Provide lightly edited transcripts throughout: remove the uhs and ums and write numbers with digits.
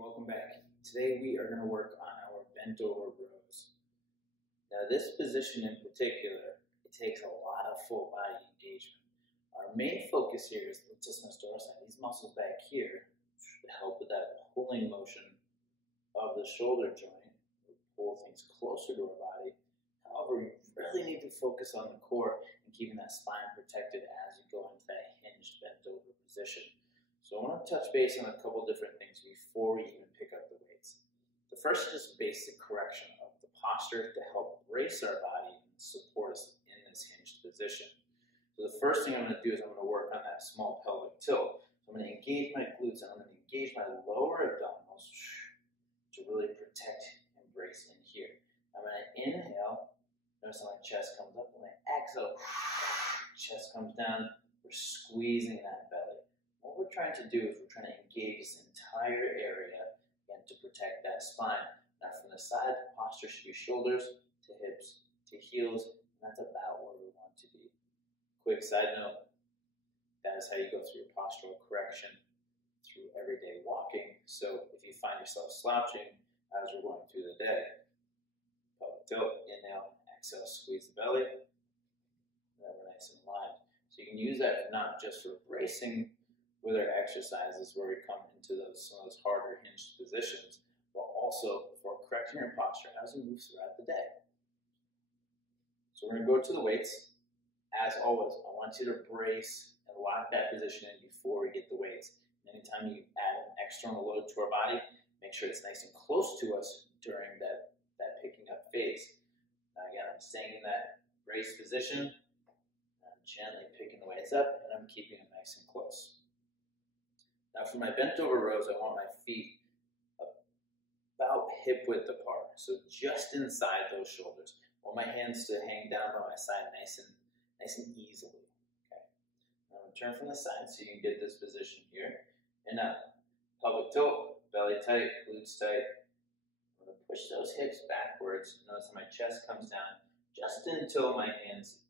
welcome back. Today we are going to work on our bent over rows. Now this position in particular, it takes a lot of full body engagement. Our main focus here is latissimus dorsi, these muscles back here to help with that pulling motion of the shoulder joint. We pull things closer to our body. However, you really need to focus on the core and keeping that spine protected as you go into that hinged bent over position. So I want to touch base on a couple different things before we even pick up the weights. The first is just basic correction of the posture to help brace our body and support us in this hinged position. So the first thing I'm going to do is I'm going to work on that small pelvic tilt. So I'm going to engage my glutes and I'm going to engage my lower abdominals to really protect and brace in here. I'm going to inhale. Notice how my chest comes up. When I exhale, chest comes down. We're squeezing that belly. What we're trying to do is we're trying to engage this entire area again to protect that spine. Now from the side, the posture should be shoulders to hips to heels, and that's about where we want to be. Quick side note, that is how you go through your postural correction through everyday walking. So if you find yourself slouching as we're going through the day, pelvic tilt, inhale, exhale, squeeze the belly, and then we're nice and aligned. So you can use that not just for bracing with our exercises where we come into some of those harder hinged positions, but also for correcting your posture as we move throughout the day. So we're going to go to the weights. As always, I want you to brace and lock that position in before we get the weights. And anytime you add an external load to our body, make sure it's nice and close to us during that picking up phase. Now again, I'm staying in that brace position. I'm gently picking the weights up, and I'm keeping them nice and close. Now for my bent over rows, I want my feet about hip width apart, so just inside those shoulders. I want my hands to hang down by my side nice and easily. Okay. Now I'm going to turn from the side so you can get this position here. And now, pelvic tilt, belly tight, glutes tight. I'm going to push those hips backwards. Notice how my chest comes down just until my hands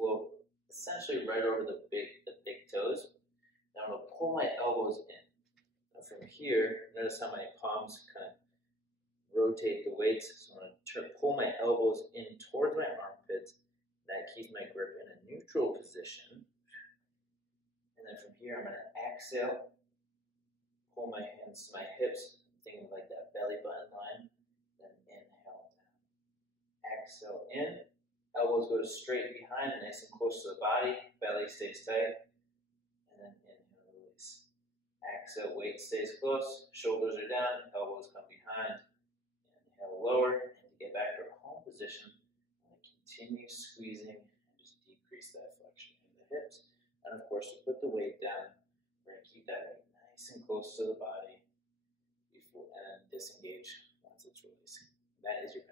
float essentially right over the big toes. Now I'm going to pull my elbows in. Now from here, notice how my palms kind of rotate the weights. So I'm going to pull my elbows in towards my armpits. That keeps my grip in a neutral position. And then from here, I'm going to exhale, pull my hands to my hips, thinking like that belly button line. Then inhale down. Exhale in. Elbows go straight behind, nice and close to the body. Belly stays tight. And then inhale, release. Exhale, weight stays close. Shoulders are down, elbows come behind. Inhale, lower. And to get back to our home position, I'm going to continue squeezing and just decrease that flexion in the hips. And of course, to put the weight down, we're going to keep that weight nice and close to the body before, and then disengage once it's releasing. That is your